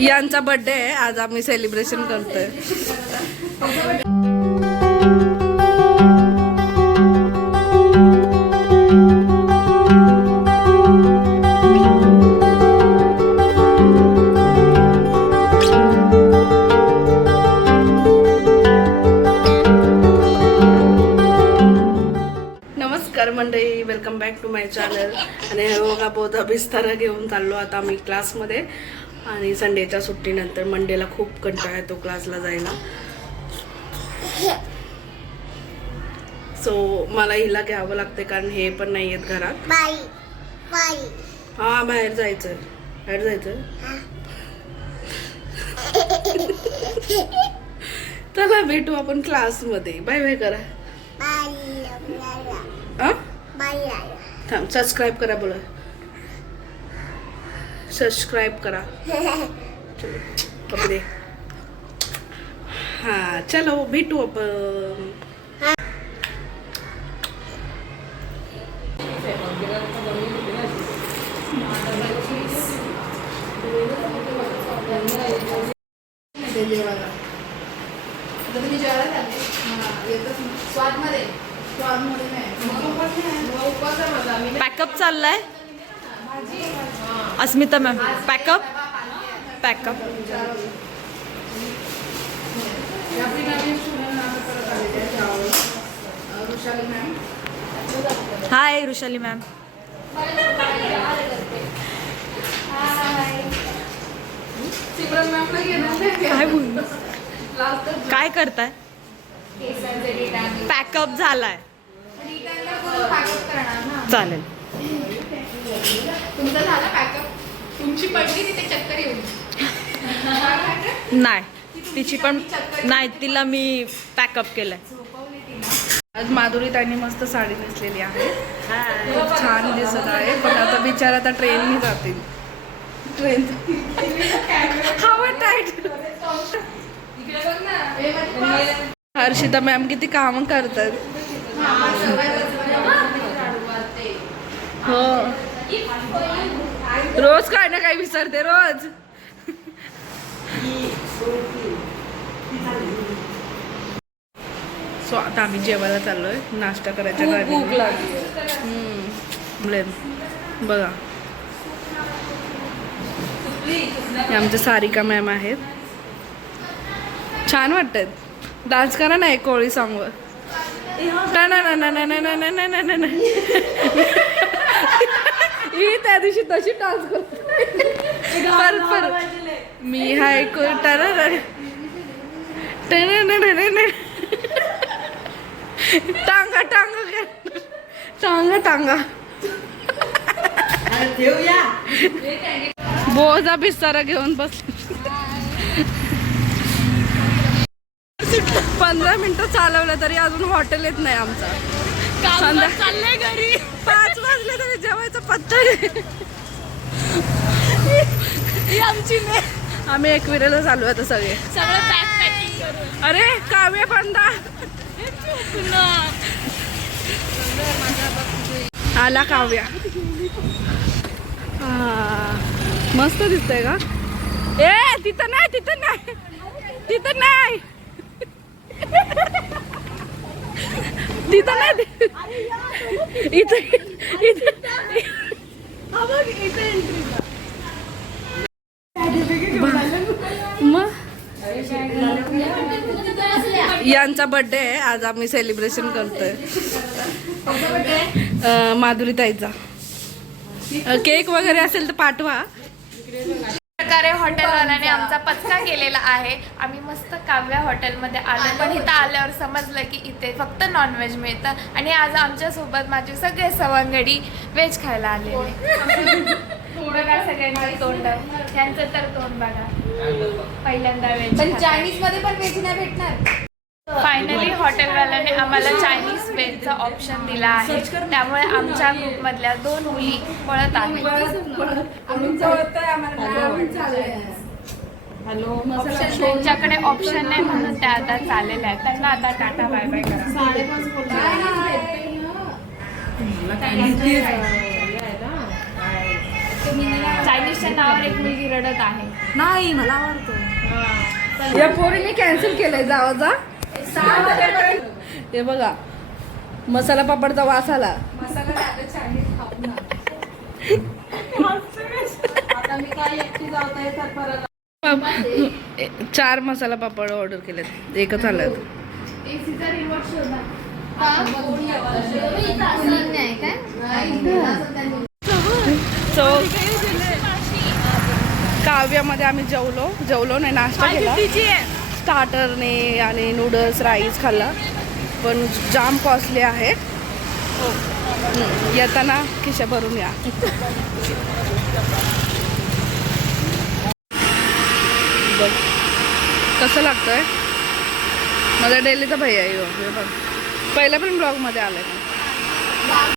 यांचा बर्थडे आहे आज, आम्ही सेलिब्रेशन करतोय. नमस्कार मंडळी, welcome back to my channel. आणि हे बघा बोधा बिस्तारा घेऊन चाललो आता मी क्लासमध्ये. आणि संडेच्या सुट्टीनंतर मंडेला खूप कंटाळा येतो क्लासला जायला. सो मला हिला घ्यावं लागते कारण हे पण नाही आहेत घरात. हा बाहेर जायचं, बाहेर जायचं. चला भेटू आपण क्लासमध्ये. बाय बाय करा. थांब, सबस्क्राईब करा. बोला सबस्क्राईब करा. कपडे. हा चलो भेटू आपण. पॅकअप चाललाय Asmita ma'am. Pack up pack up. Hi Rushali ma'am. काय करताय? पॅकअप झालाय. चालेल. तुमचं झालं पॅकअप? तुमची पडली तिथे चक्कर येऊन? नाही, तिची पण नाही, तिला मी पॅकअप केलंय. आज माधुरी ताईंनी मस्त साडी नेसलेली आहे, खूप छान दिसत आहे. पण आता बिचारा आता ट्रेननी जातील. ट्रेन हवा टाईट. हर्षिता मॅम किती काम करतात. हो, रोज काय ना काय विसरते रोज. सो आता आम्ही जेवायला चाललोय, नाश्ता करायच्या गाडी. भूक लागली. बघा हे आमच्या सारिका मॅम आहेत. छान वाटतात. डान्स करा ना एक कोळी सॉंगवर. ही त्या दिवशी तशी डान्स करतो. मी हाय टांगा टांगा टांगा टांगा. बोजा बिस्तारा घेऊन बस. 15 मिनिटं चालवलं तरी अजून हॉटेल येत नाही आमचा. चाललंय घरी. 5 वाजले तरी जेवायचं पत्ता नाही. आमची आम्ही एकविरेला चालू आता सगळे. सगळं बॅग पॅकिंग करून. अरे काव्य पंडा आला. काव्या मस्त दिसतंय का? ए तिथं नाही, तिथं नाही, तिथं नाही, तिथं नाही. इथं मग यांचा बर्थडे आहे आज, आम्ही सेलिब्रेशन करतोय. माधुरी ताईचा. केक वगैरे असेल तर पाठवा. प्रकारे हॉटेलवाल्याने आमचा पचका केलेला आहे. आम्ही मस्त काव्या हॉटेलमध्ये आलो, पण इथं आल्यावर समजलं की इथे फक्त नॉनव्हेज मिळतं. आणि आज आमच्यासोबत माझे सगळे सवंगडी व्हेज खायला आलेले. बघा सगळ्यांची तोंड, त्यांचं तर तोंड बघा. पहिल्यांदा व्हेज. पण चायनीज मध्ये पण व्हेज नाही भेटणार. फायनली हॉटेलवाल्याने आम्हाला चायनीज व्हेजचा ऑप्शन दिला आहे. त्यामुळे आमच्या ग्रुपमधल्या 2 मुली पळत आहेत. त्यांच्याकडे ऑप्शन नाही म्हणून त्या आता चाललेल्या आहेत. त्यांना आता टाटा बाय बाय करा. चायनीजच्या नावावर एक मुलगी रडत आहे. नाही मला आवडतो. या पोरीने कॅन्सल केलंय जावा जा. हे बघा मसाला पापडचा वास आला. चार मसाला पापड ऑर्डर केलेत, एकच आलं. एसीचा रिमोट शोधा. काव्यामध्ये आम्ही जेवलो नाही, नाश्ता केला स्टार्टरने आणि नूडल्स राईस खाल्ला, पण जाम कॉस्टली आहे. येताना खिशा भरून या. बघ कसं लागतंय. माझा डेलीचा भैया आहे बघ, पहिल्या पण ब्लॉगमध्ये आलाय.